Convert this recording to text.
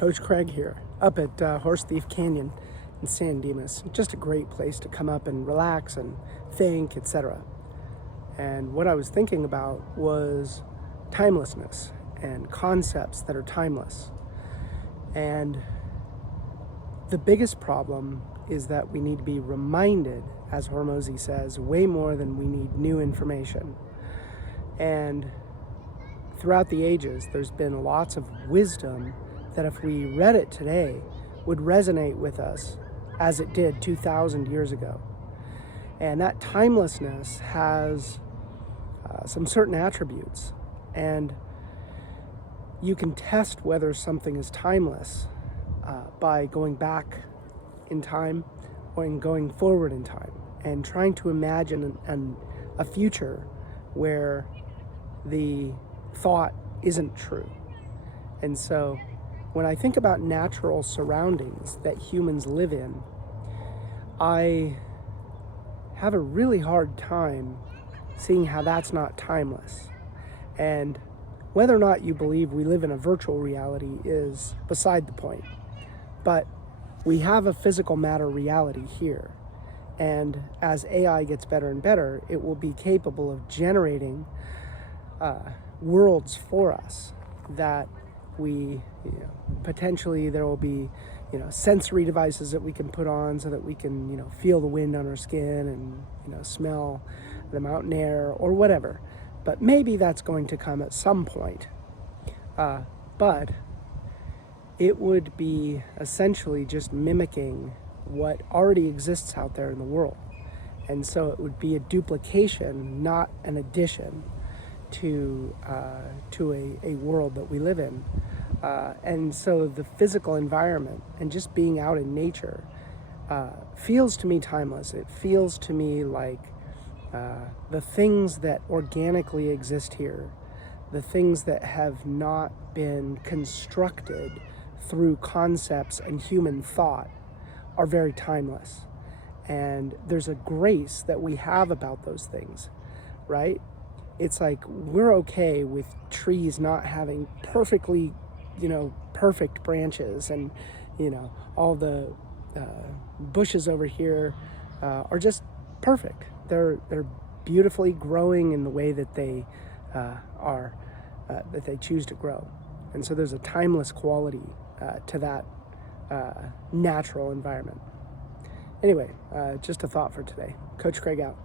Coach Craig here, up at Horse Thief Canyon in San Dimas. Just a great place to come up and relax and think, etc. And what I was thinking about was timelessness and concepts that are timeless. And the biggest problem is that we need to be reminded, as Hormozi says, way more than we need new information. And throughout the ages, there's been lots of wisdom that if we read it today would resonate with us as it did 2,000 years ago. And that timelessness has some certain attributes. And you can test whether something is timeless by going back in time or going forward in time and trying to imagine a future where the thought isn't true. And so when I think about natural surroundings that humans live in, I have a really hard time seeing how that's not timeless. And whether or not you believe we live in a virtual reality is beside the point. But we have a physical matter reality here. And as AI gets better and better, it will be capable of generating worlds for us that we, potentially there will be, sensory devices that we can put on so that we can, feel the wind on our skin and, smell the mountain air or whatever. But maybe that's going to come at some point. But it would be essentially just mimicking what already exists out there in the world. And so it would be a duplication, not an addition to a world that we live in. And so the physical environment and just being out in nature feels to me timeless. It feels to me like the things that organically exist here, the things that have not been constructed through concepts and human thought, are very timeless. And there's a grace that we have about those things, right? It's like we're okay with trees not having perfectly, perfect branches, and, all the bushes over here are just perfect. They're beautifully growing in the way that they are, that they choose to grow. And so there's a timeless quality to that natural environment. Anyway, just a thought for today. Coach Craig out.